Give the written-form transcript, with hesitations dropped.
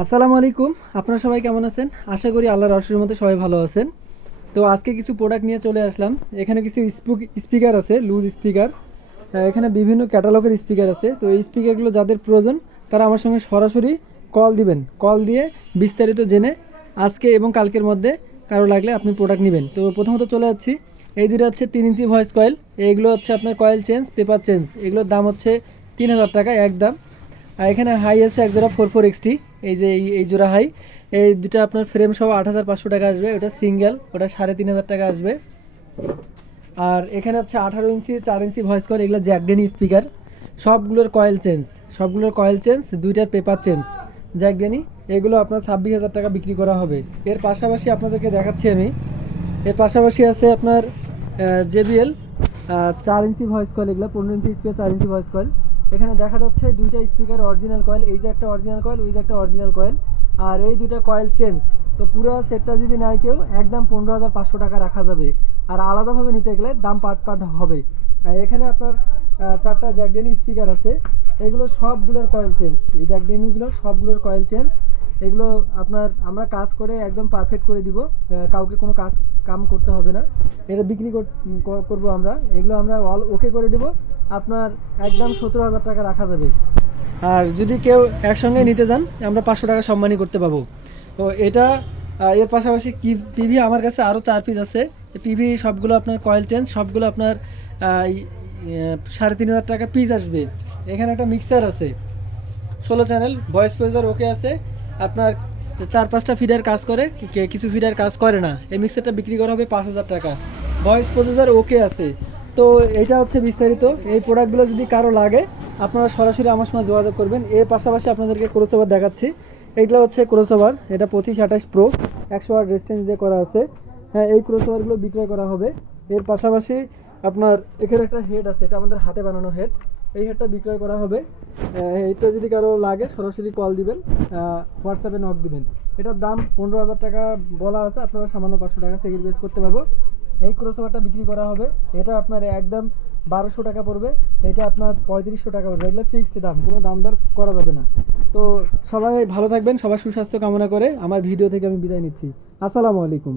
আসসালামু আলাইকুম। আপনারা সবাই কেমন আছেন? আশা করি আল্লাহর অশেষ রহমতে সবাই ভালো আছেন। তো আজকে কিছু প্রোডাক্ট নিয়ে চলে আসলাম। এখানে কিছু স্পিকার আছে, লুজ স্পিকার। এখানে বিভিন্ন ক্যাটালগের স্পিকার আছে। তো এই স্পিকারগুলো যাদের প্রয়োজন তারা আমার সঙ্গে সরাসরি কল দিবেন। কল দিয়ে বিস্তারিত জেনে আজকে এবং কালকের মধ্যে কারো লাগলে আপনি প্রোডাক্ট নেবেন। তো প্রথমত চলে যাচ্ছি। এই দুটো হচ্ছে 3 ইঞ্চি ভয়েস কয়েল। এইগুলো হচ্ছে আপনার কয়েল চেঞ্জ, পেপার চেঞ্জ। এগুলোর দাম হচ্ছে 3000 টাকা একদম। আর এখানে হাই আছে এক জোড়া 44XT। এই যে এই জোড়া হাই, এই দুটো আপনার ফ্রেম সহ 8500 টাকা আসবে। ওটা সিঙ্গেল, ওটা 3500 টাকা আসবে। আর এখানে হচ্ছে 18 ইঞ্চি 4 ইঞ্চি ভয়েস কল, এগুলো জ্যাকডেনি স্পিকার। সবগুলোর কয়েল চেঞ্জ, সবগুলোর কয়েল চেঞ্জ, দুইটার পেপার চেঞ্জ, জ্যাকডেনি। এগুলো আপনার 26,000 টাকা বিক্রি করা হবে। এর পাশাপাশি আপনাদেরকে দেখাচ্ছি আমি, এর পাশাপাশি আছে আপনার JBL 4 ইঞ্চি ভয়েস কয়েল। এগুলো 15 inch speaker, 4 inch voice coil. এখানে দেখা যাচ্ছে দুইটা স্পিকার অরিজিনাল কয়েল। এই যে একটা অরিজিনাল কয়েল, ওই যে একটা অরিজিনাল কয়েল। আর এই দুইটা কয়েল চেঞ্জ। তো পুরো সেটটা যদি নেয় কেউ, একদম 15,500 টাকা রাখা যাবে। আর আলাদাভাবে নিতে গেলে দাম পাট পাট হবে। আর এখানে আপনার 4টা জ্যাকডেনি স্পিকার আছে। এগুলো সবগুলোর কয়েল চেঞ্জ, এই জ্যাকডেনিগুলোর সবগুলোর কয়েল চেঞ্জ। এগুলো আপনার আমরা কাজ করে একদম পারফেক্ট করে দিব। কাউকে কোনো কাম করতে হবে না। এটা বিক্রি করবো আমরা। এগুলো আমরা অল ওকে করে দেব। আপনার একদম 17,000 টাকা রাখা যাবে। আর যদি কেউ একসঙ্গে নিতে যান, আমরা 500 টাকা সম্মানী করতে পাবো। তো এটা এর পাশাপাশি কি পিভি আমার কাছে আরও 4 পিস আছে। পিভি সবগুলো আপনার কয়েল চেঞ্জ, সবগুলো আপনার 3,500 টাকা পিস আসবে। এখানে একটা মিক্সার আছে 16 চ্যানেল, ভয়েস প্রসেসর ওকে আছে। আপনার 4-5টা ফিডার কাজ করে, কিছু ফিডার কাজ করে না। এই মিক্সারটা বিক্রি করা হবে 5,000 টাকা। ভয়েস প্রসেসর ওকে আছে। তো এইটা হচ্ছে বিস্তারিত। এই প্রোডাক্টগুলো যদি কারো লাগে আপনারা সরাসরি আমার সঙ্গে যোগাযোগ করবেন। এর পাশাপাশি আপনাদেরকে ক্রসওভার দেখাচ্ছি। এইগুলো হচ্ছে ক্রসওভার, এটা 25-28 প্রো, 100 ওয়াট রেজিস্ট্যান্স দিয়ে করা আছে। হ্যাঁ, এই ক্রসওভারগুলো বিক্রয় করা হবে। এর পাশাপাশি আপনার এখানে একটা হেড আছে, এটা আমাদের হাতে বানানো হেড। এই হেডটা বিক্রয় করা হবে। এইটা যদি কারো লাগে সরাসরি কল দিবেন, হোয়াটসঅ্যাপে নক দিবেন। এটার দাম 15,000 টাকা বলা আছে, আপনারা সামান্য 500 টাকা সেগ্রিগেট করতে পারবো। এই ক্রসওভারটা বিক্রি করা হবে। এটা আপনার একদম 1200 টাকা পড়বে। এটা আপনার 3500 টাকা পড়বে। এগুলো ফিক্সড দাম, কোনো দাম দর করা যাবে না। তো সবাই ভালো থাকবেন, সবার সুস্বাস্থ্য কামনা করে আমার ভিডিও থেকে আমি বিদায় নিচ্ছি। আসসালামু আলাইকুম।